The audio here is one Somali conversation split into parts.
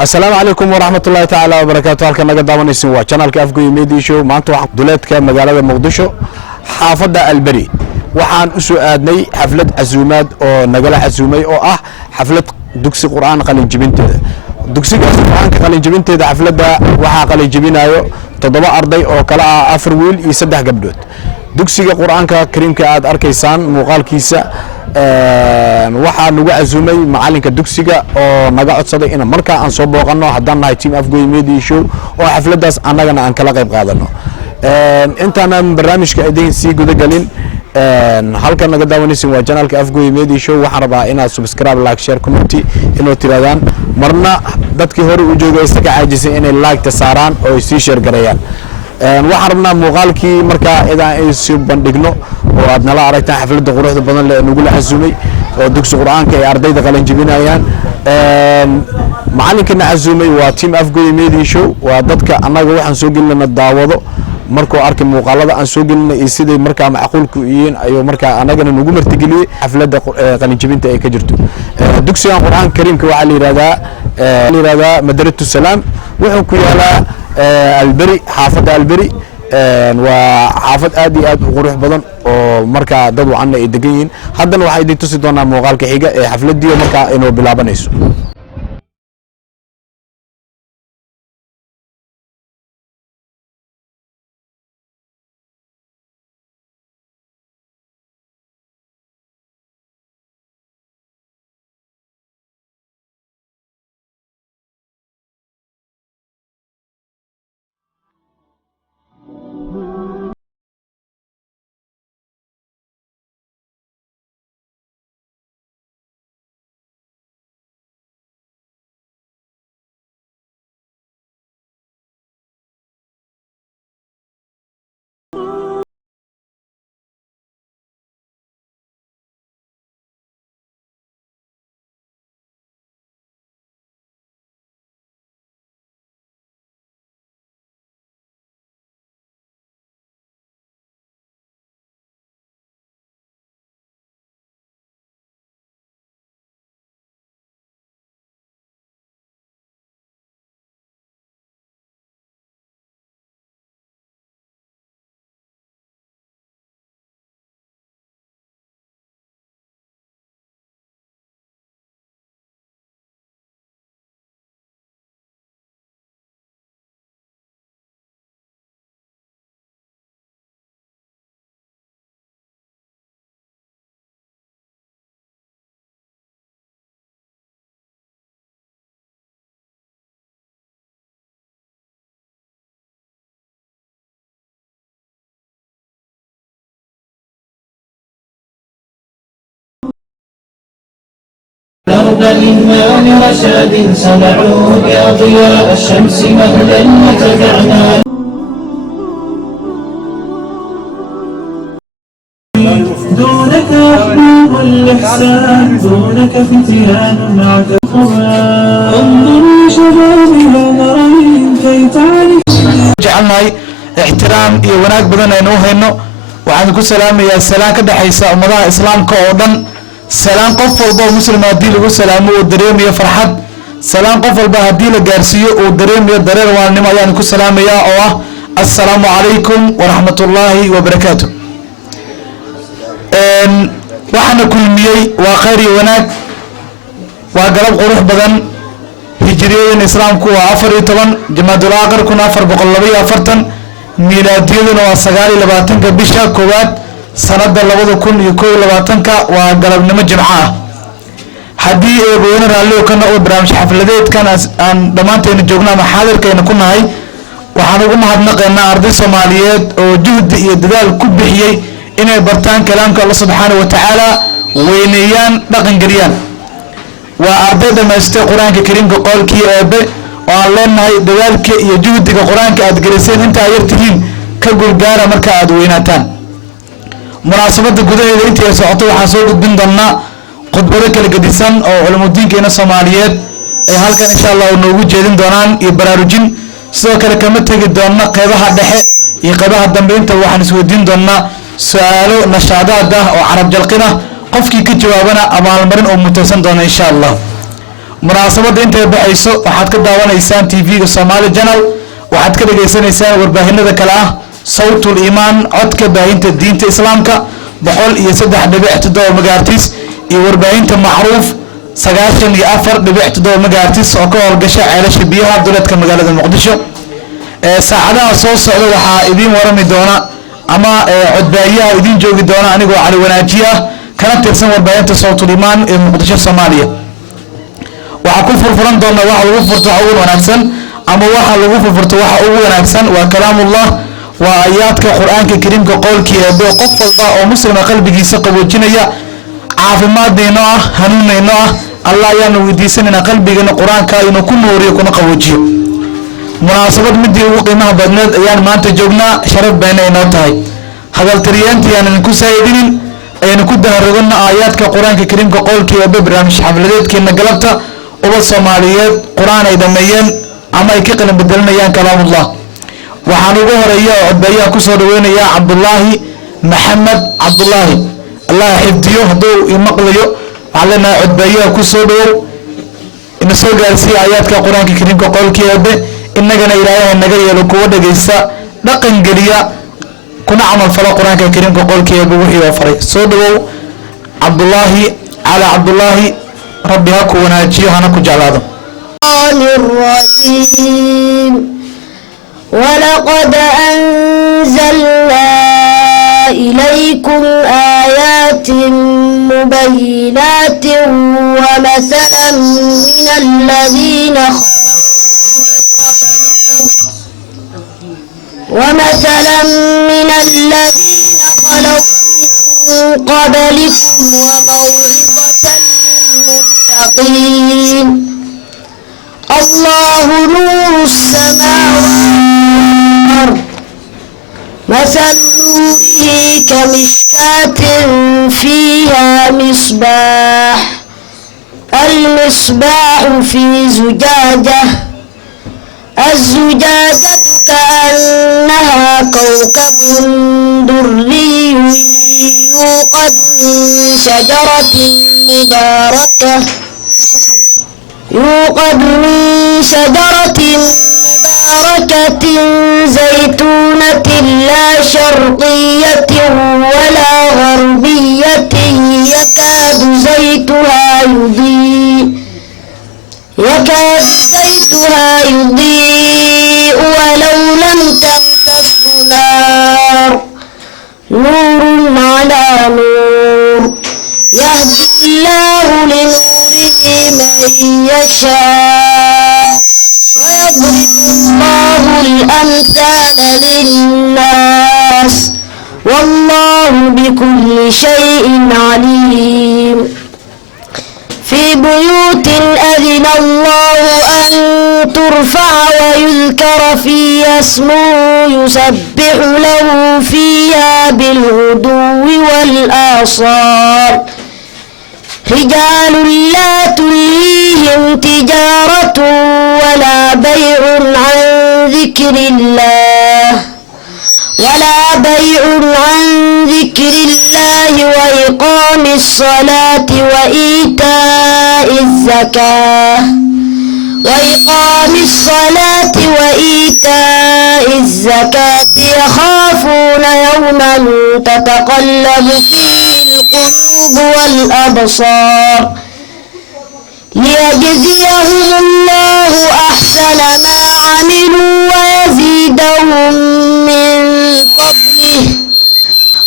السلام عليكم ورحمة الله تعالى وبركاته. halkan naga daawanaysin waa channelka Afgoy Media Show. maanta waxaan duleedka magaalada Muqdisho xaafada Albari waxaan u soo aadnay xaflad casuumaad oo nagala casuumay oo ah xaflad dugsi Qur'aan qalin jibinteeda. dugsiga Qur'aanka qalin jibinteeda xafladda waxa qalin jibinayo 7 arday oo kala ah 4 wiil iyo 3 gabdhood. dugsiga Qur'aanka Kariimka aad arkaysaan muuqaalkiisa waxaa nagu casuumay macalinka dugsiga oo naga codsaday in markaa aan soo booqano haddaan nahay team Afgoy Media Show oo xafladaas annagana aan kala qayb qaadano. intaan barnaamijka idin sii guda galin halkan naga daawanaysin waa channelka Afgoy Media Show. waxaan rabaa inaad subscribe, like, share, comment inoo tiraadaan marna dadkii hore u joogay iska caajisay inay like ta saaraan oo sii share gareeyaan. waxaan rabnaa muuqaalkii markaa idaan ay soo bandhigno oo aad nala aragtaan xafladda quruxda badan leh nagu la casuumay oo dugsi Qur'aanka ay ardayda qalin jibinayaan. macalinkana casuumay waa team Afgoy Media Show. waa dadka annaga waxaan soo gelinayna daawado markoo arkay muuqaalada aan soo gelinay iyo sidii markaa macquulku yihiin ayuu markaa annagana nagu martigeliyay xafladda qalin jibinta ay ka jirto. dugsiga Qur'aanka Kariimka waxaa la yiraahdaa Madrasatu Salaam. wuxuu ku yaalaa Albari, xaafada Albari. waa xaafad aad iyo aad u qurux badan oo markaa dad wacan ay degan yihiin. haddana waxaa idin tusi doonaa muuqaalka xiga ee xafladii markaa inoo bilaabanayso. درب الإيمان رشاد سنعود يا ضياء الشمس مهلا وتبعنا دونك أحباب الإحسان دونك فتيان معك القرآن انظروا شبابي نظرين كي تعرف جعلناي احترام iyo wanaag badan aynu hayno. waxaan ku salaamayaa salaan ka dhaxaysa ummadaha islaamka oo dhan. salaan qof walba muslim hadii lagu salaamo oo dareemayo farxad. salaan qof walba hadii la gaarsiiyo oo dareemayo dareer waalnimo ayaan ku salaamayaa oo ah assalaamu calaykum wa rahmatullaahi wa barakaatuh. waxaana kulmiyey waa khayr iyo wanaag. waa galab qurux badan. hijriyada islaamku waa 14 Jamaadul Aakhir 1442 miilaadiyaduna waa 29 bisha koowaad sanada 2021 waa galabnimo jimco ah. haddii eegoona raalli ka noqdo barnaamij xafladeedkan aan dhammaanteena joogno ama xaadirkeena ku nahay waxaan ugu mahadnaqaynaa arday Soomaaliyeed oo juhdi iyo dadaal ku bixiyay inay bartaan kalaamka Allah subhanahu wa ta'ala weyneeyaan dhaqan galiyaan. waa arday dhamaystay Qur'aanka Kariimka qolkii eebe oo aan leenahay dadaalka iyo juhdiga Qur'aanka aad geliseen inta ay yartihiin ka gurgaara marka aad weynaataan. munaasabada gudaheeda intii ay socoto waxaan soo gudbin doonaa khudbado kala gedisan oo culumidiinkeena Soomaaliyeed ay halkan insha Allah noogu jeedin doonaan iyo baraarujin. sidoo kale kama tagi doona qeybaha dhexe iyo qeybaha dambe inta waxaan isweydiin doonaa su'aalo nashaadaad ah oo carab jalqina qofkii ka jawaabana abaalmarin oo mutaysan doona insha Allah. munaasabadda intay baxayso waxaad ka daawanaysaan TV-ga Somali Channel waxaad ka dhageysanaysaan warbaahinada kale ah Sawtul Iimaan codka baahinta diinta Islaamka 103.7 MHz iyo warbaahinta Macruuf 94.7 MHz oo ka howlgasha ceelasha biyaha dowladka magaalada Muqdisho saacadaha soo socda waxaa idin warami doona ama codbaahiyaha idin joogi doona anigoo cali wanaajiya kana tirsan warbaahinta Sawtul Iimaan ee Muqdisho Soomaaliya waxa ku furfuran doona waxa lagu furto ugu wanaagsan ama waxa lagu furfurto waxa ugu wanaagsan waa kalaamullah waa aayaadka quraanka kariimka qowlkiisa ee qof walba oo muslima qalbigiisa qaboojinaya caafimaaddeena hanuuneena Allah ayaanu weydiisanayna qalbigeena quraanka inuu ku nuuriyo kuna qaboojiyo munaasabad midii ugu qiimaha badneed ayaan maanta joognaa sharaf bayna inoo tahay hadal tiriyantii aan ku saayidin ayaan ku daharogna aayaadka quraanka kariimka qowlkiisa ee barnaamij xafladeedkeena galabta uba Soomaaliyeed quraan ay dhameeyeen ama ay ka qalin bedelanayaan kalaamullah waxaan ugu horeeyaa codbaahiyaha ku soo dhaweynaya Cabdullaahi Maxamed Cabdullaahi Allah xifdiyo haduu imaqlayo علنا عدبيا كسودو إن سوق السيا آيات كقرآن الكريم كقول كيابه إننا إلهي النجاي لكود جيسا نقن جريا كنا عمل فلا قرآن الكريم كقول كيابه وحي وفري سودو عبد الله على عبد الله ربي هكو وناجيه هنكو جلاله الرجيم ولقد أنزلنا إليكم آيات مبينات ومثلا من الذين خلوا من قبلكم وموعظة للمتقين الله نور السماوات مثل نوره كمشكاة فيها مصباح المصباح في زجاجة الزجاجة كأنها كوكب دري يوقد من شجرة مباركة زيتونة لا شرقية ولا غربية يكاد زيتها يضيء ولو لم تمسسه نار نور على نور يهدي الله لنوره من يشاء ويضرب الله الأمثال للناس والله بكل شيء عليم في بيوت أذن الله أن ترفع ويذكر فيها اسمه يسبح له فيها بالغدو والآصال رجال لا تلهيهم تجارة ولا بيع عن ذكر الله وإقام الصلاة وإيتاء الزكاة يخافون يوما تتقلب فيه القلوب والأبصار ليجزيهم الله أحسن ما عملوا ويزيدهم من فضله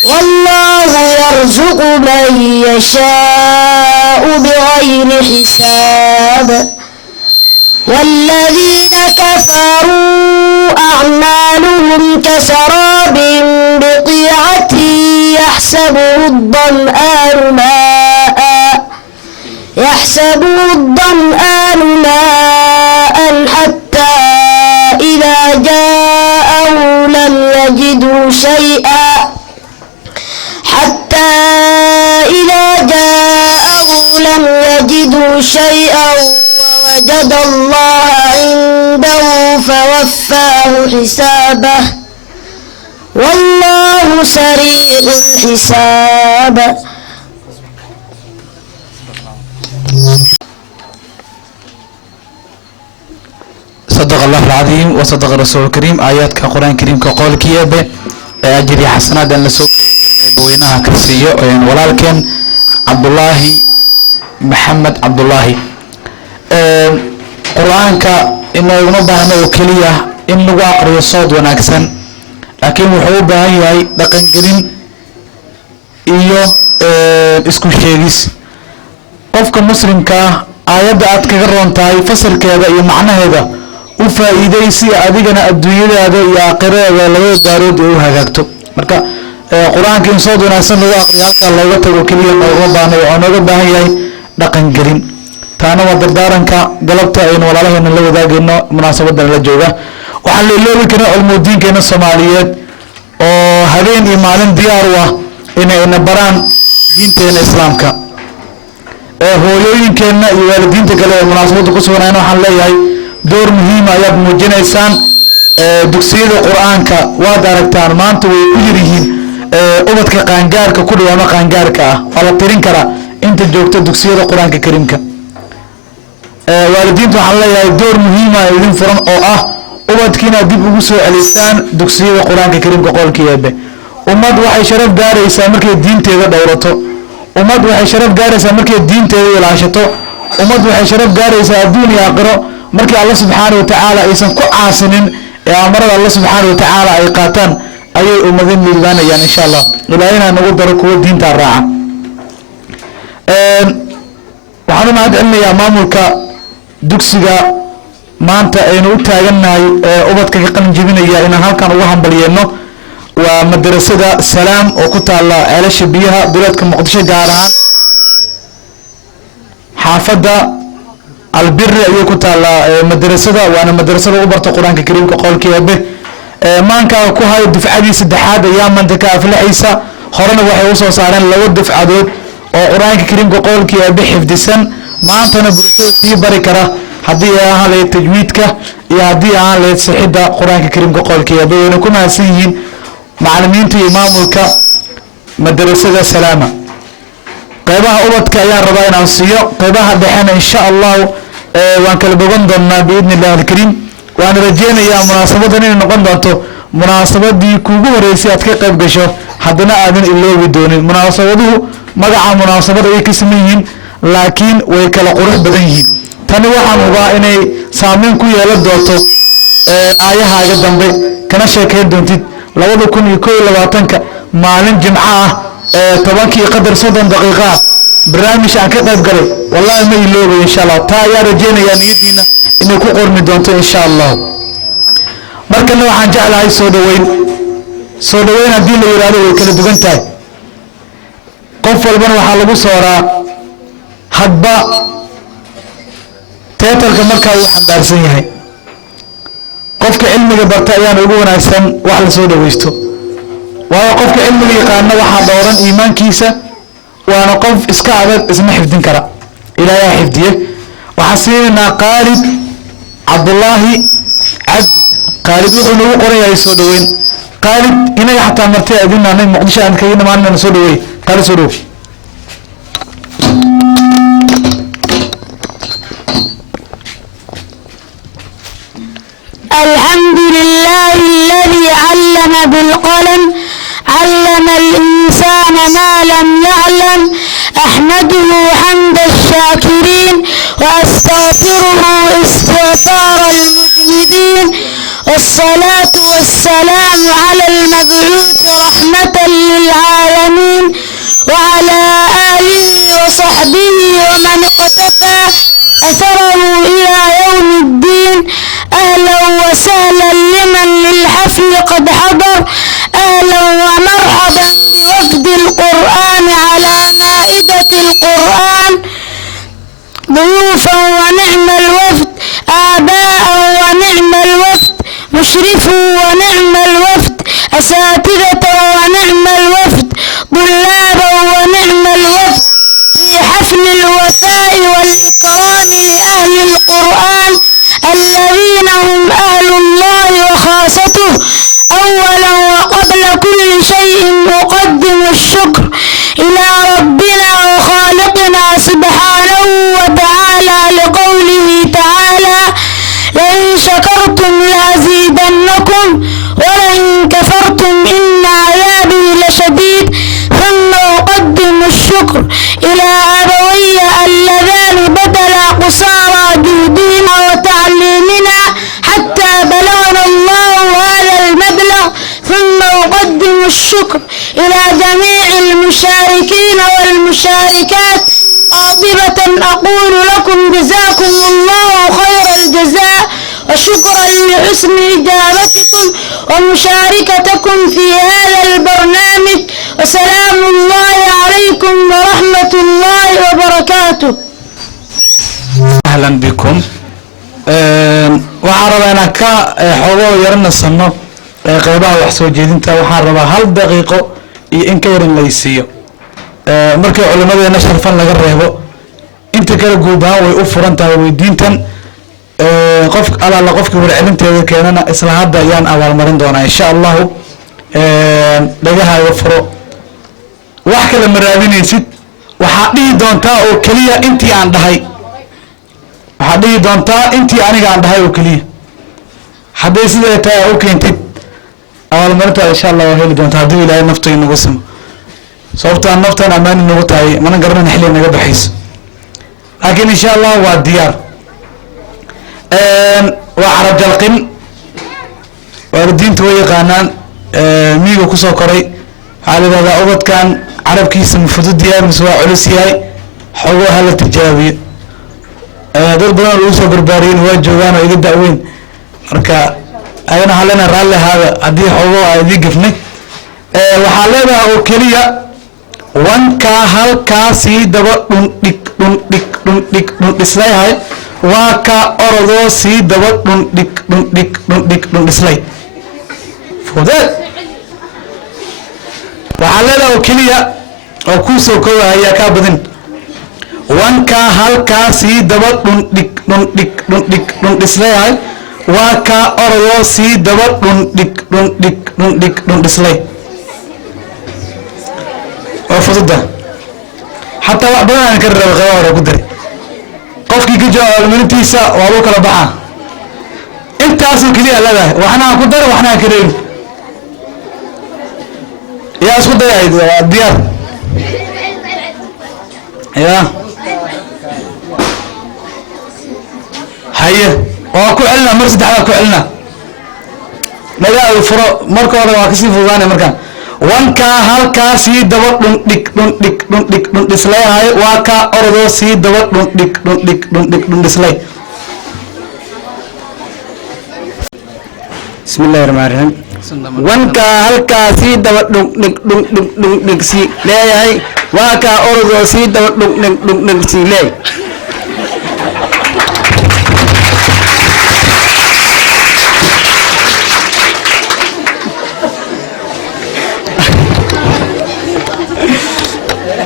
والله يرزق من يشاء بغير حساب والذين كفروا أعمالهم كسراب بقيعة يحسبه الظمآن ماء حتى إذا جاءه لم يجده شيئا ووجد الله عنده فوفاه حسابه والله سريع الحساب العظيم وصدق الرسول الكريم آيات كقرآن الكريم كقول كيابه أجري حسنات أن لسوق بوينها كرسية ولكن عبد الله محمد عبد الله قرآن إنه ينبه أنه كلية إنه أقرأ الصوت ونكسن لكن وحوبها هي لقن كريم إيو isku sheegis qofka muslimka aayada aad kaga roontahay fasalkeeda iyo macnaheeda u faa'iiday si adigana adduunyadaada iyo aakhirada labada daarood ay u hagaagto marka quraanka in soo wanaagsan lagu aqriyo halka looga tago kaliya oo baahnay oo nooga baahan yahay dhaqan gelin taana waa dardaaranka galabta aynu walaalaheena la wadaagayno munaasabadan la jooga waxaan leeyahay kana cilmudiinkeena Soomaaliyeed oo habeen iyo maalin diyaar u ah inay baraan diinteena islaamka hooyooyinkeena iyo waalidiinta kale ee munaasabada ku sugan waxaan leeyahay door muhiim ah ayaad muujinaysaan dugsiyada quraanka waad aragtaan maanta way ku yirihiin ubadka qaangaarka ku dhawaama qaangaarka ah wala tirin kara inta joogta dugsiyada quraanka kariimka waalidiintu waxaan leeyahay door muhiim ah idin furan oo ah ubadkiina dib ugu soo celisaan dugsiyada quraanka kariimka qolkiyeebe ummad waxay sharaf gaaraysaa markay diinteeda dhowrato ummad waxay sharaf gaaraysaa markay diinteeda ilaashato ummad waxay sharaf gaaraysaa adduun iyo aakhiro markii Allah subhanahu wa ta'ala aysan ku caasinin ee amarada Allah subhanahu wa ta'ala ay qaataan ayay ummadin miilanayaan insha Allah ilaahayna nagu daro kuwa diinta raaca waxaan ma adcinayaa maamulka dugsiga maanta aynu u taaganahay ubadka ka qalin jibinaya in halkan uga hambalyeeno ومدرسة سلام وكتالا علاش بيها دولتك مقدشة جاران حافظة البر أيو كتالا مدرسة وأنا مدرسة وبرت القرآن الكريم كقول كيابه ما كان كوهاي الدفعة دي سدحاد أيام من تكافل العيسى خرنا وحي وصل صارين لو الدفعة دول القرآن الكريم كقول كيابه حفظ سن ما أنت نبرسة في بركة هدي أهل تجويدك يا هدي أهل سحدة القرآن الكريم كقول كيابه ونكون هسيين معلمينتي إمامك مدرسة سلامة قيبها أولدك يا رباين أنسيو قيبها دحين إن شاء الله وأنك البغندنا بإذن الله الكريم وأنا رجينا يا مناسبة نقندته مناسبة دي كوبو رئيسيات كي قيب قشو حدنا آذن إليه بدوني مناسبة دو مقع مناسبة كسميين لكن ويكال قروح بدنهين تاني وحان هو إني سامين كو يلد دوتو آية هاجة دنبي كنا شاكين دونتي لوضو كن يكوي لواتنك مالين جمعة طبانكي قدر 30 دقيقة برامج عن كده بقري والله ما يلوغ إن شاء الله تا يا رجينا يا نيدينا إنه كقر مدونته إن شاء الله مركنا وحان جعل هاي سودوين الدين اللي يرادوا ويكلا دوغنتاي قفل بنا وحالبو صورا حدبا تيتر كمركا وحان دارسين هاي qofka cilmiga barta ayaan ugu wanaagsan wax la soo dhaweysto waa qofka cilmiga yaqaan waxa dooran iimaankiisa waana qof iska adag isma xifdin kara ilaahay xifdiye waxa siinaa qaalib Abdullahi Abd qaalib wuxuu nagu qorayaa soo dhaweyn qaalib inaga xataa martay adinaa Muqdisho aan kaga imaanayna soo dhaweey qala soo dhaweey الحمد لله الذي علم بالقلم علم الإنسان ما لم يعلم أحمده حمد الشاكرين وأستغفره استغفار المذنبين والصلاة والسلام على المبعوث رحمة للعالمين وعلى آله وصحبه ومن اقتفى أثره إلى يوم الدين أهلا وسهلا لمن للحفل قد حضر أهلا ومرحبا بوفد القرآن على مائدة القرآن ضيوفا ونعم الوفد آباء ونعم الوفد مشرف ونعم الوفد أساتذة ونعم الوفد طلابا ونعم الوفد في حفل الوفاء والإكرام لأهل القرآن الذين هم أهل الله وخاصته أولا وقبل كل شيء نقدم الشكر إلى ربنا وخالقنا سبحانه وتعالى لقوله تعالى لئن شكرتم الشكر إلى أبوي اللذان بدلا قصارى جهدنا وتعليمنا حتى بلغنا الله هذا المبلغ ثم أقدم الشكر إلى جميع المشاركين والمشاركات قاطبة أقول لكم جزاكم الله خير الجزاء وشكرا لحسن إجابتكم ومشاركتكم في هذا البرنامج وسلام الله عليكم ورحمة الله وبركاته. أهلا بكم. waxaan rabaa inaan ka xogo yarana sano qeybaha wax soo jeedinta waxaan rabaa 1 daqiiqo iyo in ka yaran la isiiyo markii culimadeena sharfan laga reebo inta kala guud ahaan way u furan tahay weydiintan qof alla qofkii warcelinteeda keenana isla hadda ayaan abaalmarin doonaa insha Allah dhagaha furo wax kale ma raadinaysid waxaa dhihi doontaa oo kaliya intii aan dhahay waxaa dhihi doontaa intii aniga aan dhahay oo kaliya hadday siday tahay oo keentid abaalmarinta insha Allah waa heli doontaa haddii Ilaahay nafta inagu simo sababta naftan amaan inagu tahay mana garanayna xilli naga baxayso laakiin insha Allah waa diyaar waa carab jalqin waalidiintu way yaqaanaan miyiga ku soo koray waxaa la yidhahdaa ubadkan carabkiisa ma fudud yahay mise waa culus yahay xogo hala tijaabiyo dad badan lagu soo barbaariyeen waa joogaan oo iga da'weyn marka ayana halena raalli ahaada haddii xogo aa idii gafnay waxaa leedahay oo keliya wankaa halkaasii daba dhundhislayhay waa ka orodoo sii daba dhundhislay fudeed waxaa leedahay oo keliya oo kuu soo koobaya ayaa kaa badin wankaa halkaasii daba dhundhislayhay waa ka orodoo sii daba dhundhislay oo fududa xataa wax badan aan ka rabo qaba hore ku daray qofkii ka jawaab almarintiisa waa loo kala baxaa intaasoo keliya leedahay waxna aan ku daro waxna aan ka reebin yaa isku dayahayd waa diyaar ya haye waa ku celina mar saddexdaa ku celina dhagaa furo marka hore waa kasii fududaanay markaan wankaa halkaasii daba dhundhislayhay waa kaa orodoo sii daba dhundhislay bismillahi rahmaani rahiim wankaa halkaasii daba dhundhigsi leeyahay waa kaa orodoo sii daba dhundhigsi leey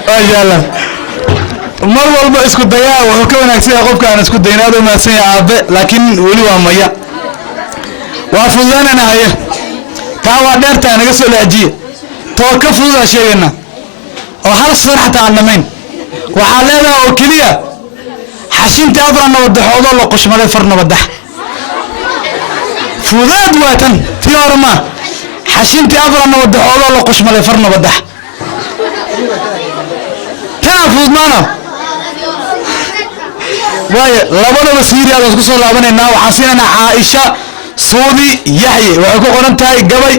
maashaalla mar walba isku dayaa wuxuu ka wanaagsan yahay qofka aan isku daynaado maadsan yahay aabe laakiin weli waa maya waa fududaanana haya taa waa dheertaa naga soo laajiye too ka fududaa sheegayna oo hal sar xataa aan dhamayn waxaa leedahay oo keliya xashintii afar nabadaxoodoo la qushmaday far nabadax fudaad waa tan tii hore maa xashintii afar nabadaxoodoo la qushmaday far nabadax فوزمانا واي لابد وسيري هذا اسكو سو لابنينا waxaan siinana Aisha Soodi Yahya waxay ku qoran tahay gabay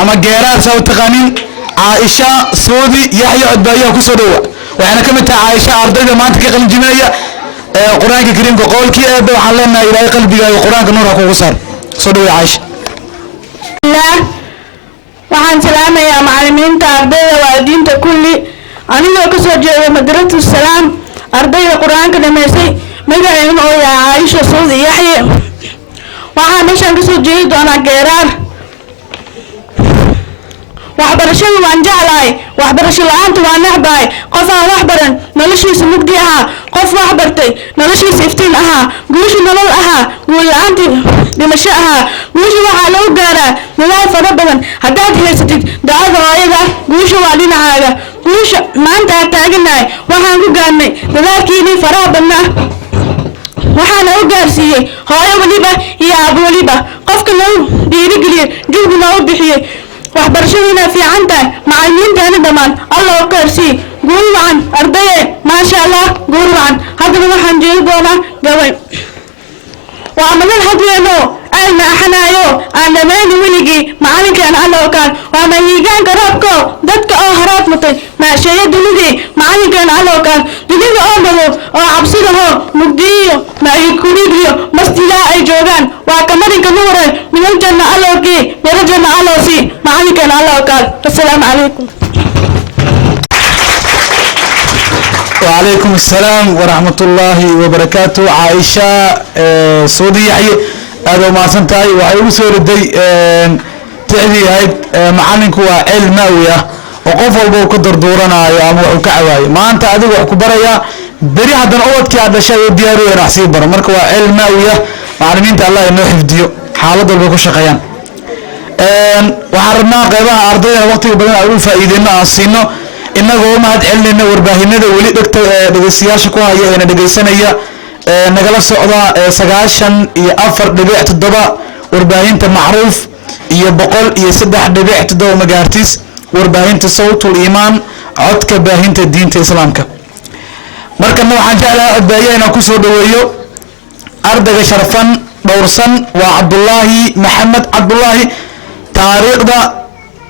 ama geeraar soo taqaanin Aisha Soodi Yahya codbaayo ku soo dhawa waxaana kamid tahay Aisha ardayda maanta ka qalin jibinaya quraanka kariimka qowlkii eebba waxaan leenahay ilaahay qalbigaaga quraanka nuur ha kugu saar soo dhawa Aisha waxaan salaamayaa macallimiinta ardayda waalidiinta kulli anigoo ka soo jeedo madrasatu salaam ardayda quraanka dhameysay magaceedu oo yahay Aisha Soodi Yahya waxaan meeshan ka soo jeedi doonaa geeraar waxbarashadu waan jeclahay waxbarasho la'aanta waan necbahay qof aan wax baran noloshiisa mugdi ahaa qof wax bartay noloshiisa iftiin ahaa guusha nolol ahaa guul la'aanta dhimasho ahaa guusha waxaa lagu gaaraa dadaal fara badan haddaad haysatid dacada hooyada guusha waa dhinacaaga guusha maanta aan taaganahay waxaan ku gaarnay dadaalkiinii faraha badnaa waxaana u gaarsiiyey hooyo waliba iyo aabo waliba qofka loo dhiirigeliyey juhdi loo bixiyey waxbarashadu inay fiican tahay macallimiinteena dhammaan alla u gaarsiiy قول عن أرضية ما شاء الله قول عن هذا ما حنجيب دونا قوي وعمل الحدينو أنا حنايو أنا ماني ولقي معلم كان على وكان وما يجان كرابكو دتك هرات مطي ما شيء دلدي معلم كان على وكان دلدي أمره عبسيله مقديو ما يكونيديو مستلا أي جوغان وكمان كنورة من الجنة على وكي من الجنة على وسي معلم كان على وكان السلام عليكم. وعليكم السلام ورحمة الله وبركاته. عائشة سودي يحيى هذا ما سنتاي وحيو سوردي تعدي هاي معلنك وعلم ماوية وقفل بو قدر دورنا يا أمو كعواي ما أنت عدو وحكبريا بري حدا أول كي عدا شيء ديارو ينحسيب برا مركوا علم ماوية معلمين الله إنه حفظيو حالة البوكو شقيان وحرمنا قيبها أرضينا وقت بدنا أقول فائدنا أصينه inagoo mahad celinayna warbaahinada weli dhegeystayaasha ku haya ee dhegeysanaya nagala socda 94.7 warbaahinta macruuf iyo 103.7 magaartis warbaahinta sawtul iimaan codka baahinta diinta islaamka. markana waxaan jeclahay codbaahiye inaan ku soo dhaweeyo ardayga sharfan dhowrsan waa Cabdullaahi Maxamed Cabdullaahi taariikhda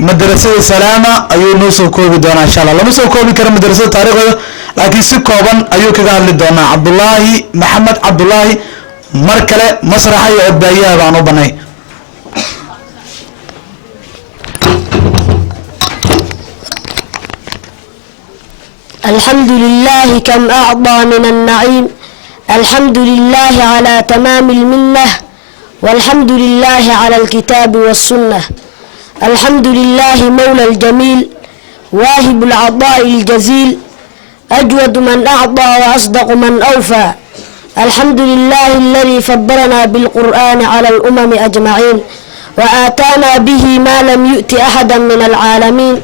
madrasada salaama ayuu noo soo koobi doonaa insha Allah lama soo koobi karo madrasada taariikhda laakiin si kooban ayuu kaga hadli doonaa Cabdullaahi Maxamed Cabdullaahi mar kale masraxa iyo codbaahiyaha baan u banay. الحمد لله كم أعطى من النعيم الحمد لله على تمام المنة والحمد لله على الكتاب والسنة الحمد لله مولى الجميل واهب العطاء الجزيل أجود من أعطى وأصدق من أوفى الحمد لله الذي فضلنا بالقرآن على الأمم أجمعين وآتانا به ما لم يؤت أحدا من العالمين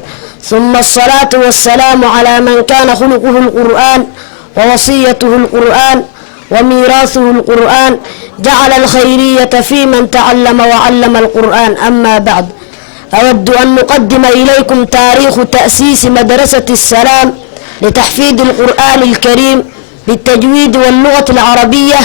ثم الصلاة والسلام على من كان خلقه القرآن ووصيته القرآن وميراثه القرآن جعل الخيرية في من تعلم وعلم القرآن. أما بعد أود أن نقدم إليكم تاريخ تأسيس مدرسة السلام لتحفيظ القرآن الكريم بالتجويد واللغة العربية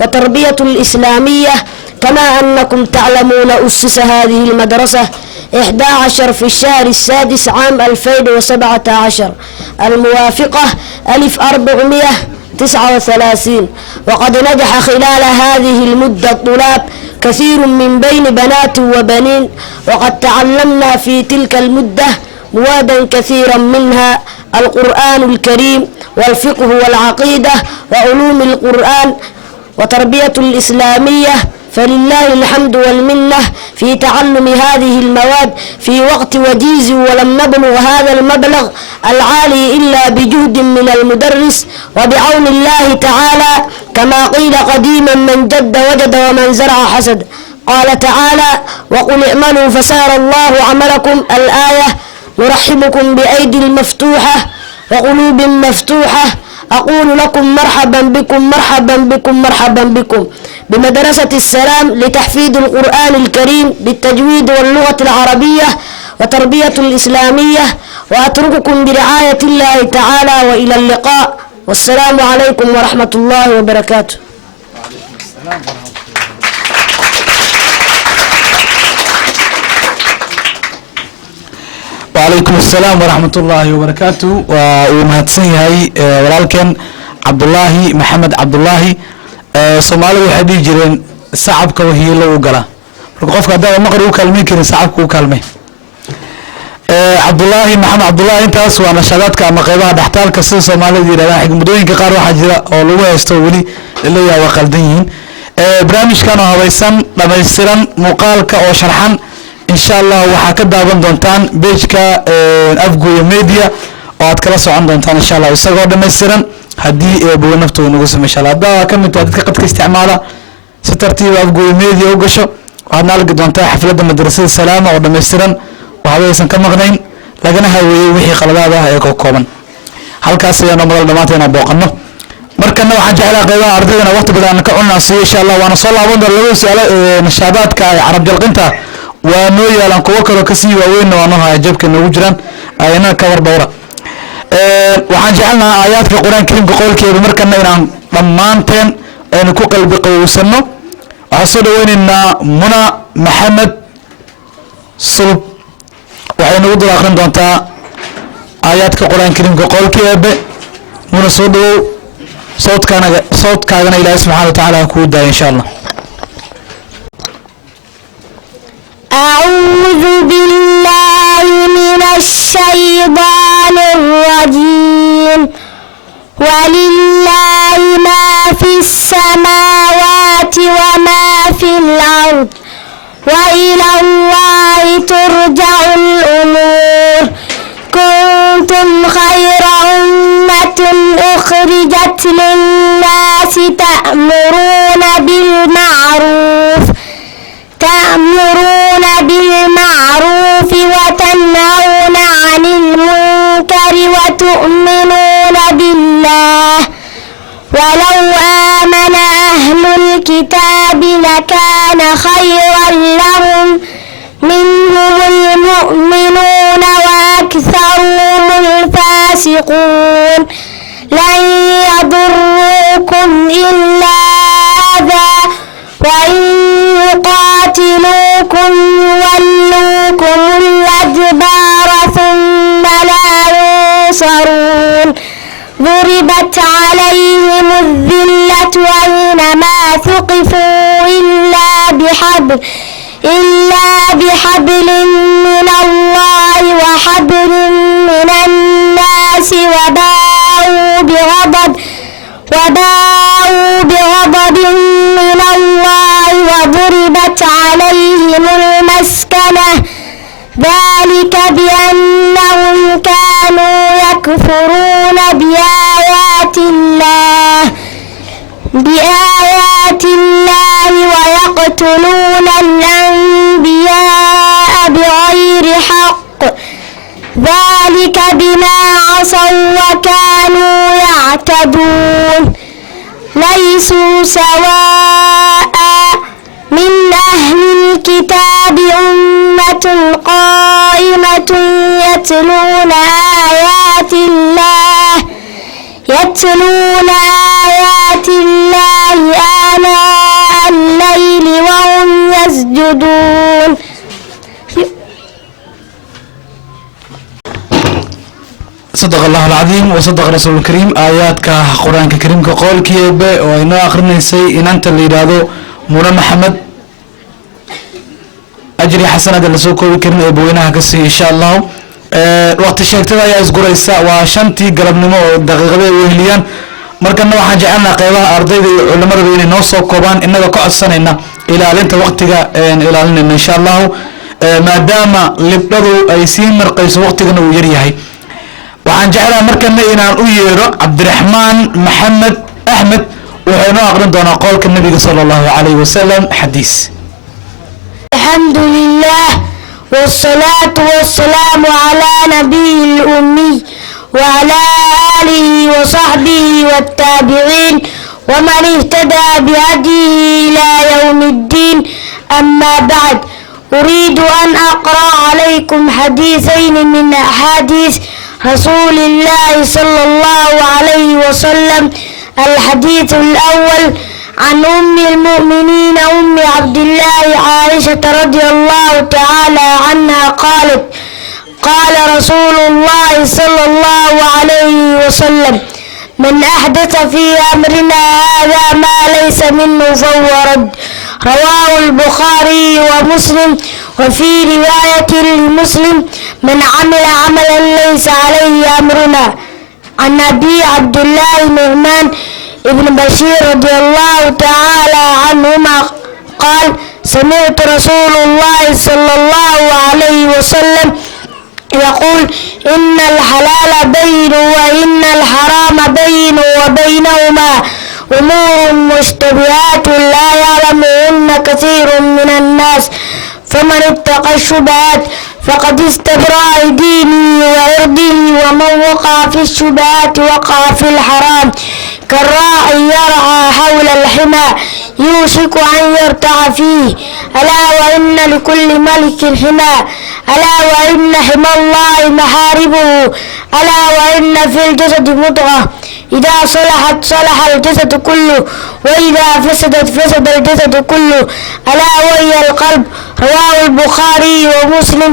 وتربية الإسلامية. كما أنكم تعلمون أسس هذه المدرسة 11 في الشهر السادس عام 2017 الموافقة 1439 وقد نجح خلال هذه المدة الطلاب كثير من بين بنات وبنين وقد تعلمنا في تلك المدة موادا كثيرا منها القرآن الكريم والفقه والعقيدة وعلوم القرآن وتربية الإسلامية فلله الحمد والمنة في تعلم هذه المواد في وقت وجيز ولم نبلغ هذا المبلغ العالي إلا بجهد من المدرس وبعون الله تعالى كما قيل قديما من جد وجد ومن زرع حسد. قال تعالى وقل اعملوا فسار الله عملكم الآية. نرحبكم بأيدي المفتوحة وقلوب مفتوحة أقول لكم مرحبا بكم مرحبا بكم مرحبا بكم بمدرسة السلام لتحفيظ القرآن الكريم بالتجويد واللغة العربية وتربية الإسلامية وأترككم برعاية الله تعالى وإلى اللقاء والسلام عليكم ورحمة الله وبركاته. وعليكم السلام ورحمة الله وبركاته. ومهتسين هاي ولكن عبد الله محمد عبد الله Soomaali waxay dhigi jireen sacabka wixii lagu gala marka qofka hadaa maqri u kalmay karin sacabka u kalmay. Cabdullaahi Maxamed Cabdullaahi intaas waa nashaadka ama qaybaha dhaxtaalka sida Soomaalida yiraahdaan xigmadooyinka qaar waxa jira oo lagu haysto wali la yaabo qaldan yihiin. Barnaamijkan oo habaysan dhameystiran muuqaalka oo sharxan insha Allah waxa ka daawan doontaan page-ka Afgoye Media oo aad kala socon doontaan insha Allah isagoo dhameystiran haddii eebo naftooda nagu sameeyo insha Allah hadda ka mid dadka qadka isticmaala si tartiib Afgoye Media u gasho waxaad naalgi doontaa xafladda madrasada salaama oo dhameystiran oo habaysan ka maqnayn lagana haweeyay wixii qaladaad ah ee ka kooban halkaas ayaan madal dhamaanteena booqano markana waxaan jeclahay qaybaha ardayda waqti badan ka cunaysiyo insha Allah waana soo laaban doonaa laba su'aalo nashaadaadka ay carab jalqinta waa noo yeelan kuwa kale ka sii waaweyn oo noo haya jabka nagu jiraan ayna ka war dhowra waxaan jecelnaha aayaadka qur-aanka kariimka qowlkeeda markana inaan dhammaanteen aynu ku qalbi qowsano waxaan soo dhaweynaynaa muna maxamed sulub waxay nagu dul akrin doontaa aayaadka qur-aanka kariimka qowlkeeda muna soo dhawow صوتكاغنا إلهي سبحانه وتعالى كود إن شاء الله. أعوذ بالله من الشيطان الرجيم ولله ما في السماوات وما في الأرض وإلى الله ترجع الأمور كنتم خير أمة أخرجت للناس تأمرون بالمعروف وتنهون عن المنكر وتؤمنون بالله ولو آمن أهل الكتاب لكان خيرا لهم منهم المؤمنون وأكثرهم الفاسقون لن يضروكم إلا أذى وإن يقاتلوكم يولوكم الأدبار ثم لا ينصرون ضربت عليهم الذلة أينما ثقفوا إلا بحبل من الله وحبل من الناس وباءوا بغضب من الله وضربت عليهم المسكنة ذلك بأنهم كانوا يكفرون بآيات الله ويقتلون الأنبياء بغير حق ذلك بما عصوا وكانوا يعتدون ليسوا سواء من أهل الكتاب أمة قائمة يتلون آيات الله آناء الليل وهم يسجدون صدق الله العظيم وصدق رسول الكريم آياتك قرآن الكريم كقول كيب وإنه آخرنا سي إن أنت اللي رادو مولا محمد أجري حسنة لسوكو الكريم أبوينها كسي إن شاء الله وقت الشيكتة يا أزقر إساء وشانتي قرب نمو دقيقة وهليان مركنا waxaan jecelnaa qaybaha ardayda iyo culimada inay noo soo koobaan inaga ku codsanayna ilaalinta waqtiga ilaalinayna insha Allah maadaama libdadu ay sii marqayso waqtigana uu yar yahay waxaan jeclaa markana inaan u yeero Cabdiraxmaan Maxamed Ahmed wuxuu noo aqrin doonaa qowlka nabiga sallallahu alayhi wasallam xadiis alhamdulillah والصلاة والسلام على نبي الأمي وعلى آله وصحبه والتابعين ومن اهتدى بهديه إلى يوم الدين أما بعد أريد أن أقرأ عليكم حديثين من أحاديث رسول الله صلى الله عليه وسلم. الحديث الأول عن أم المؤمنين أم عبد الله عائشة رضي الله تعالى عنها قالت قال رسول الله صلى الله عليه وسلم من أحدث في أمرنا هذا ما ليس منه فهو رد. رواه البخاري ومسلم. وفي رواية لمسلم من عمل عملا ليس عليه أمرنا. عن أبي عبد الله نعمان ابن بشير رضي الله تعالى عنهما قال سمعت رسول الله صلى الله عليه وسلم يقول إن الحلال بين وإن الحرام بين وبينهما أمور مشتبهات لا يعلمهن كثير من الناس فمن اتقى الشبهات فقد استبرأ دينه وعرضه ومن وقع في الشبهات وقع في الحرام كالراعي يرعى حول الحمى يوشك أن يرتع فيه ألا وإن لكل ملك حمى ألا وإن حمى الله محاربه ألا وإن في الجسد مضغة إذا صلحت صلح الجسد كله وإذا فسدت فسد الجسد كله ألا وهي القلب. رواه البخاري ومسلم.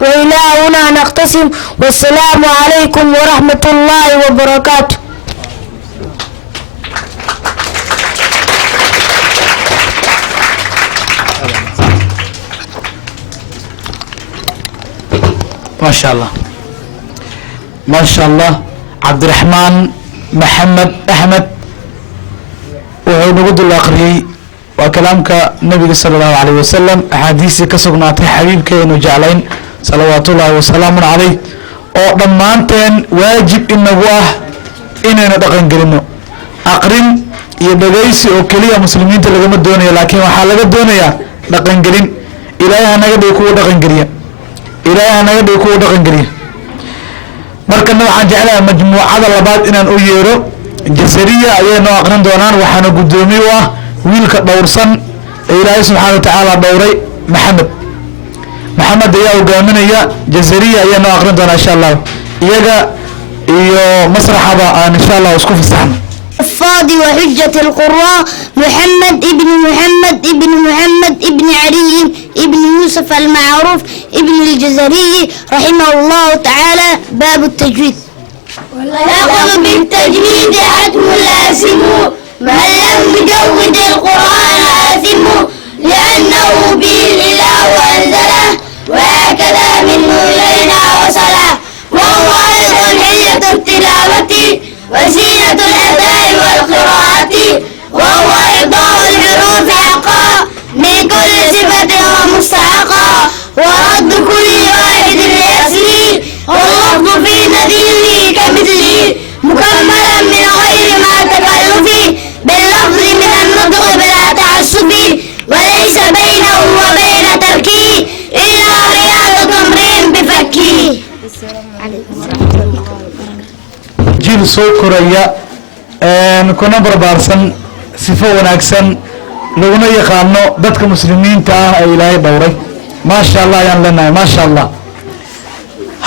وإلى هنا نقتسم والسلام عليكم ورحمة الله وبركاته. ما شاء الله ما شاء الله. عبد الرحمن محمد أحمد wuxuu nagu dul aqriyey waa kalaamka nabiga sala allahu calayh wasalam axaadiistii ka sugnaatay xabiibkeenu jeclayn salawaatullaahi wasalaamun calayh oo dhammaanteen waajib inagu ah inaynu dhaqangelino. aqrin iyo dhegaysi oo keliya muslimiinta lagama doonayo, laakiin waxaa laga doonayaa dhaqangelin. ilaahay hanaga dhig kuwa dhaqangeliya, ilaahay hanaga dhig kuwa dhaqangeliya. markana waxaan jeclahay majmuucada labaad inaan u yeero. jasariya ayay noo aqrin doonaan, waxaana guddoomiye u ah wiilka dhowrsan ee ilaahay subxaana wa tacaala dhowray maxamed ayaa hogaaminaya. jasariya ayaa noo aqrin doonaa insha allah. iyaga iyo masraxaba aan insha allah isku fasaxno. الفاضي وحجة القراء محمد ابن محمد ابن محمد ابن علي ابن يوسف المعروف ابن الجزري رحمه الله تعالى. باب التجويد. والأخذ بالتجويد حتم لازم من لم يجود القرآن آثم لأنه به الإله أنزله وهكذا منه إلينا وصله وهو أيضا حية التلاوة وزينة الأداء والقراءة وهو إعطاء الحروف حقا من كل صفة ومستحقا ورد كل واحد لأصله واللفظ في نذيره كمثله مكملا من غير ما تكلف باللفظ من النطق بلا تعسف وليس بينه وبين تركه إلا رياضة امرئ بفكه. jiil soo koraya kuna barbaarsan sifo wanaagsan laguna yaqaano dadka muslimiinta ah ee ilaahay dhowray. maasha allah ayaan leenahay maasha allah.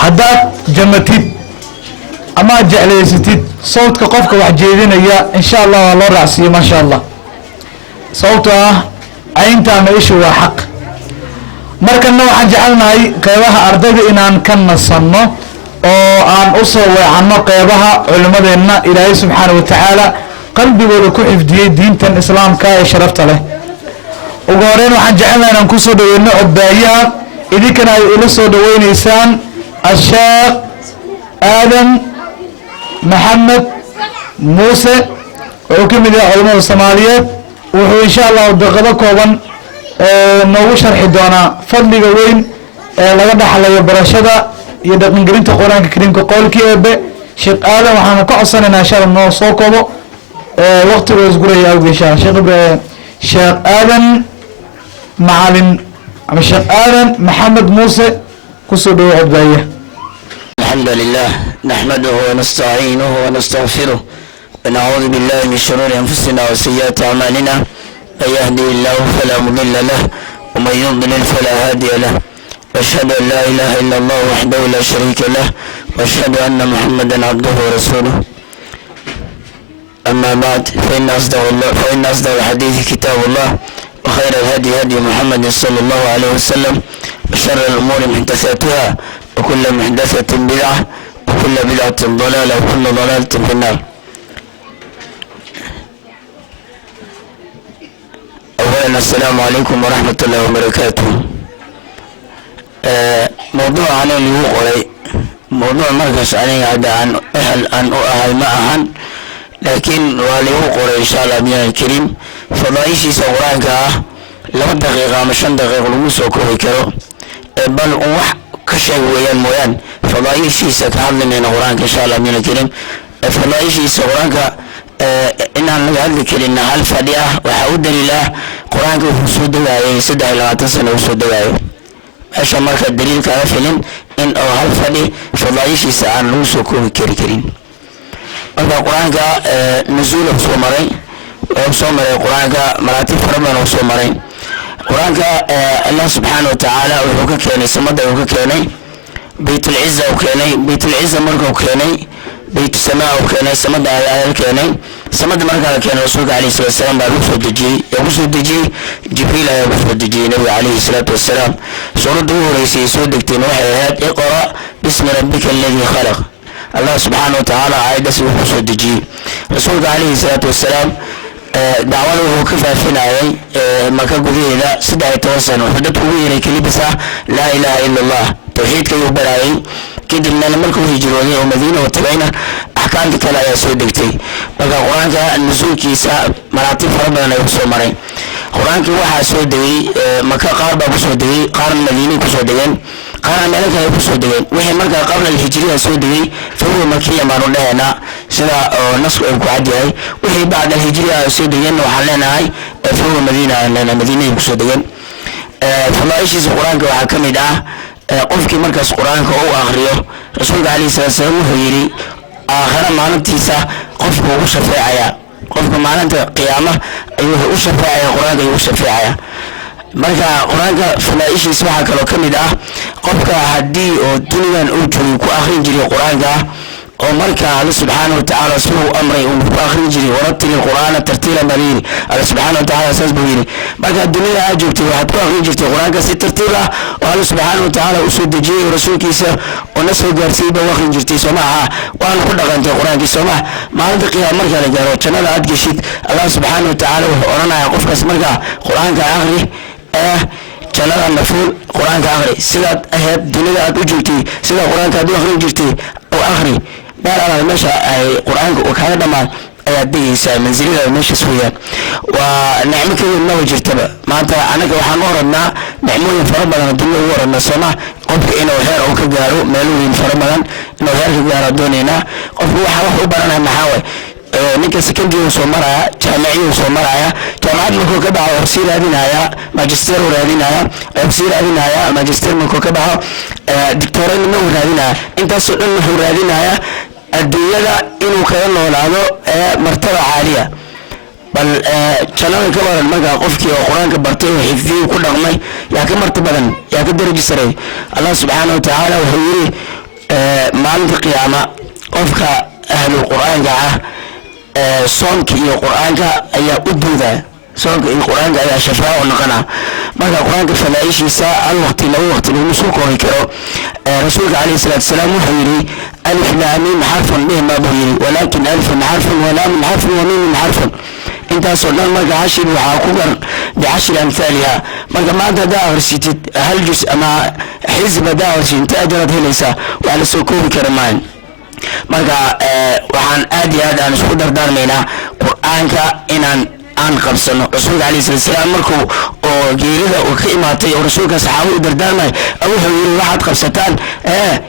haddaad jamatid ama aad jeclaysatid sawdka qofka wax jeedinaya insha allah waa loo raacsiiye maasha allah, sababtoo ah caynta ama ishu waa xaq. markana waxaan jecelnahay qeybaha ardayda inaan ka nasanno oo aan u soo weecanno qeybaha culimmadeenna ilaahay subxaana wa tacaala qalbigooda ku xifdiyey diintan islaamka ee sharafta leh. ugu horeyn waxaan jecelnahay inaan kusoo dhaweyno codbaayaha, idinkana ay ila soo dhaweyneysaan asheekh aadan maxamed muuse wuxuu ka mid yahay culimmada soomaaliyeed. wuxuu insha allahu daqiiqado kooban noogu sharxi doonaa fadliga weyn ee laga dhaxlayo barashada iyo dhaqangelinta qur-aanka kariimka qowlkii eebe. sheekh aadan waxaanu ka codsanaynaa insha allah noo soo koobo waqtigoo isguraya awgeed insha allah. sheekh aadan macalin ama sheekh aadan maxamed muuse kusoo dhawo codbaaya. الحمد لله نحمده ونستعينه ونستغفره ونعوذ بالله من شرور أنفسنا وسيئات أعمالنا من يهدي الله فلا مضل له ومن يضلل فلا هادي له وأشهد أن لا إله إلا الله وحده لا شريك له وأشهد أن محمدا عبده ورسوله. أما بعد فإن أصدق الحديث كتاب الله وخير الهدي هدي محمد صلى الله عليه وسلم وشر الأمور محدثاتها وكل محدثة بدعة وكل بدعة ضلالة وكل ضلالة في النار. أولا السلام عليكم ورحمة الله وبركاته. موضوع عن الوقري موضوع مركز عليه عدا عن أهل معهن لكن والوقري إن شاء الله بنا الكريم فضائشي سوراك لو دقيقة مشان دقيقة لمسو كوي كرو بل وح كشي ويان مويان فضائشي سكهل من قرآنك إن شاء الله بنا الكريم فضائشي سوراك إن أنا قال لك إن هل فدية وحود لله قرآنك وسود وعي سدع لا تنسى وسود وعي عشان مركز الدليل كافلين إن أو هل فدي فضائشي سعان لوسو كوي كريم. هذا قرآنك نزول بصومرين وصومرين قرآنك مراتب فرمان وصومرين قرآنك الله سبحانه وتعالى وحكى كيني سمد وحكى كيني baytulciza uu keenay baytulciza markuu keenay baytu samaa uu keenay samada ayaa keenay samada markaa la keenay rasuulka calayhi salaatu wasalaam baa lagu soo dejiyey jibriil ayaa ku soo dejiyey nabiga calayhi salaatu wasalaam suuradda ugu horeysay soo degteen waxay ahayd iqra bismi rabbika alladii khalaq allah subxaana wa tacaala aayaddaas uu ku soo dejiyey rasuulka calayhi salaatu wasalaam dacwada wuxuu ka faafinayay maka gudaheeda 13 sano wuxuu dadku ugu yeeray kelibisa laa ilaaha ila allah tawxiidka ayuu baraayay kadibna markuu hijrooday oo madiina u tagayna axkaamta kale ayaa soo degtay marka qur-aanka nusuulkiisa maraatib fara badan ayuu soo maray qur-aankii waxaa soo degay maka qaar baa kusoo degay qaarna madiinay kusoo degeen qaarna meelo kale kusoo degeen wixii markaa qabla alhijriya soo degay fahuwa makiya baanu dhahaynaa sida oo nasku ay ku cad yahay wixii bacda alhijriya soo degeen waxaan leenahay fahuwa madiinay kusoo degeen fadaaishiisa qur-aanka waxaa ka mid ah qofkii markaas qur-aanka uu akhriyo rasuulka calayhi salaatu wasalaam wuxuu yidhi aakhira maalintiisa qofku ugu shafeecaya qofka maalinta qiyaama ayuu u shafeecaya qur-aanka ayuu u shafeecaya marka qur-aanka fadaaishiisa waxaa kaloo ka mid ah qofka haddii oo dunidan uu joogay ku akhrin jiray qur-aanka oo marka alla subxaana wa tacaala siduu amray uu ku akhrin jiray waratili qur'aana tartiila baa layidhi alla subxaana wa tacaala saas buu yidhi marka dunida aad joogtay waxaad ku akhrin jirtay qur-aanka si tartiib ah oo alla subxaana wa tacaala u soo dejiyey rasuulkiisa oo na soo gaarsiiyey baa u akhrin jirtay soo maaha waana ku dhaqantay qur-aankii soo maha maalinta qiyaama marka la gaaro jannada aad geshid allah subxaana wa tacaala wuxuu odhanayaa qofkaas marka qur-aanka akhri jannada nafuul qur-aanka akhri sidaad ahayd dunida aad u joogtay sida qur-aanka aad u akhrin jirtay oo akhri meel alaal meesha ay qur-aanka uu kaaga dhammaan ayaad degaysaa mansilada meeshaas weeyaan waa nicmo ka weyn maba jirtaba maanta anaga waxaan u oranaa nicmooyin fara badan dunida ugu oranaa sooma qofka inuu heer uu ka gaaro meelooyin fara badan inuu heer ka gaaro doonaynaa qofku waxa wax u baranaya maxaa waay ninka secondary soo maraya jaamaciyuu soo maraya jaamacad markuu ka baxo wuxuu sii raadinaya magister uu raadinaya wuxuu sii raadinaya magister markuu ka baxo doctoranimo uu raadinaya intaasoo dhan wuxuu raadinaya adduunyada inuu kaga noolaado martaba caaliya bal jannada ka waran markaa qofkii oo qur-aanka bartay oo xifdiyey ku dhaqmay yaa ka marta badan yaa ka daraji saray allah subxaana wa tacaala wuxuu yidhi maalinta qiyaama qofka ahlu qur-aanka ah soonka iyo qur-aanka ayaa u duudaa soonka iyo qur-aanka ayaa shafaa u noqona marka qur-aanka fadaaishiisa hal waqti laba waqti laguma soo koobi karo rasuulka calayhi salaatu wasalaam wuxuu yidhi alif laamiim xarfun dhihma buu yidhi walaakin alifun xarfun walaamun xarfun wamiimun xarfun intaasoo dhan marka cashir waxaa ku gar bicashri amhaaliha marka maanta haddaa akhrisitid hal jus ama xisb haddaa akhrisid inta ajaraad helaysaa wax la soo koobi kara maahan marka waxaan aad iyo aad aan isku dardaarmaynaa qur-aanka inaan qabsano rasuulka calayhi salaatu wasalaam markuu oo geerida uu ka imaatay oo rasuulka saxaabadu dardaarmay wuxuu yidhi waxaad qabsataan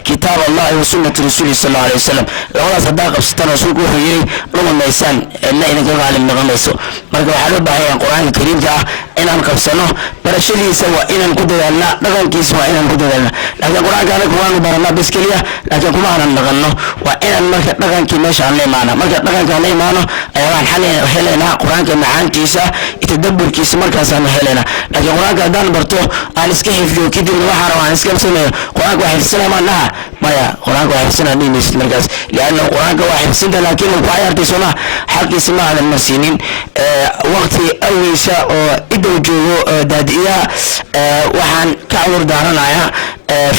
kitaab allahi wa sunnati rasuuli sal allahu alayhi wasalam labadaas haddaa qabsataan rasuulku wuxuu yidhi luma maysaan cidna idinka qaalib noqon mayso marka waxaa loo baahan yahay qur-aanka kariimka ah inaan qabsano barashadiisa waa inaan ku dadaalnaa dhaqankiisa waa inaan ku dadaalnaa laakiin qur-aanka anaga waanu baranaa bes keliya laakiin kuma aanan dhaqanno waa inaan marka dhaqankii meesha aan la imaana marka dhaqanka aan la imaano ayaa waxaan helaynaa qur-aanka macaankiisa itadabburkiisa markaasaanu helaynaa laakiin qur-aanka haddaan barto aan iska xifdiyo kadibna waxaa raba aan iska sameeyo qur-aanka waa xifdisana maan dhaha maya qur-aanka waa xifdisana dhimaysid markaas lianna qur-aanka waa xifdsinta laakiin uu ku cayaartay sooma xaqiisa ma aadan marsiinin waqti aweysa oo idow joogo daadi'iyaha waxaan ka cudur daaranayaa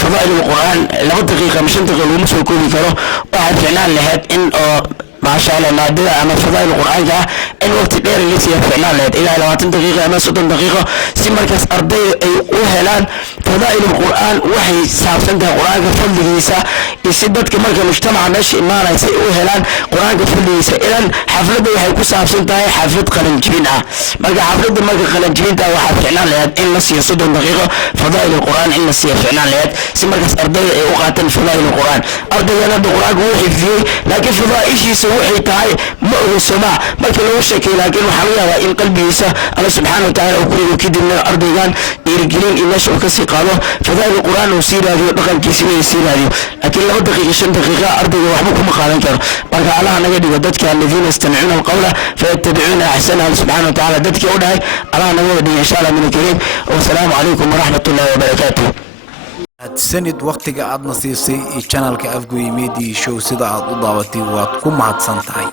fadaa'il qur-aan 2 daqiiqa ama 5 daqiiqa laguma soo koobi karo waxaad ficnaan lahayd in oo maasha allah maadada ama fadaa'il qur-aanka in waqti dheer la siiyo ficnaan lahayd ilaa 20 daqiiqa ama 30 daqiiqo si markaas ardayda ay u helaan fadaa'il qur-aan waxay saabsan tahay qur-aanka fadligiisa iyo si dadka marka mujtamaca meesha imaanaysa ay u helaan qur-aanka fadligiisa ilan xafladda waxay ku saabsan tahay xaflad qalanjibin ah marka xafladda marka qalanjibinta waxaa ficnaan lahayd in la siiyo 30 daqiiqo fadaa'il qur-aan in la siiyo ficnaan lahayd si markaas ardayda ay u qaataan fadaa'il qur-aan ardaygana qur-aanka wuu xifdiyey laakiin fadaa'ishiisa waxay tahay ma oga soma marka lagu sheekay laakiin waxaa laga yaabaa in qalbigiisa alla subxaana wa tacaala uu ku rido kadibna ardaygan dhiirigelin iyo meesha uu ka sii qaado fadaa'il qur-aan uu sii raadiyo dhaqankiisina uu sii raadiyo laakiin 2 daqiiqa 5 daqiiqa ardayga waxba kuma qaadan karo marka allaha naga dhigo dadka aladiina yastamicuuna alqawla fayattabicuuna axsanahu subxaana wa tacaala dadkii u dhahay allaha naga dhigo insha allah min alkariim wasalaamu calaykum waraxmat ullahi wabarakaatuh mahadsanid waqtiga aad nasiisay channelka Afgoye Media Show sida aad u daawatay waad ku mahadsan tahay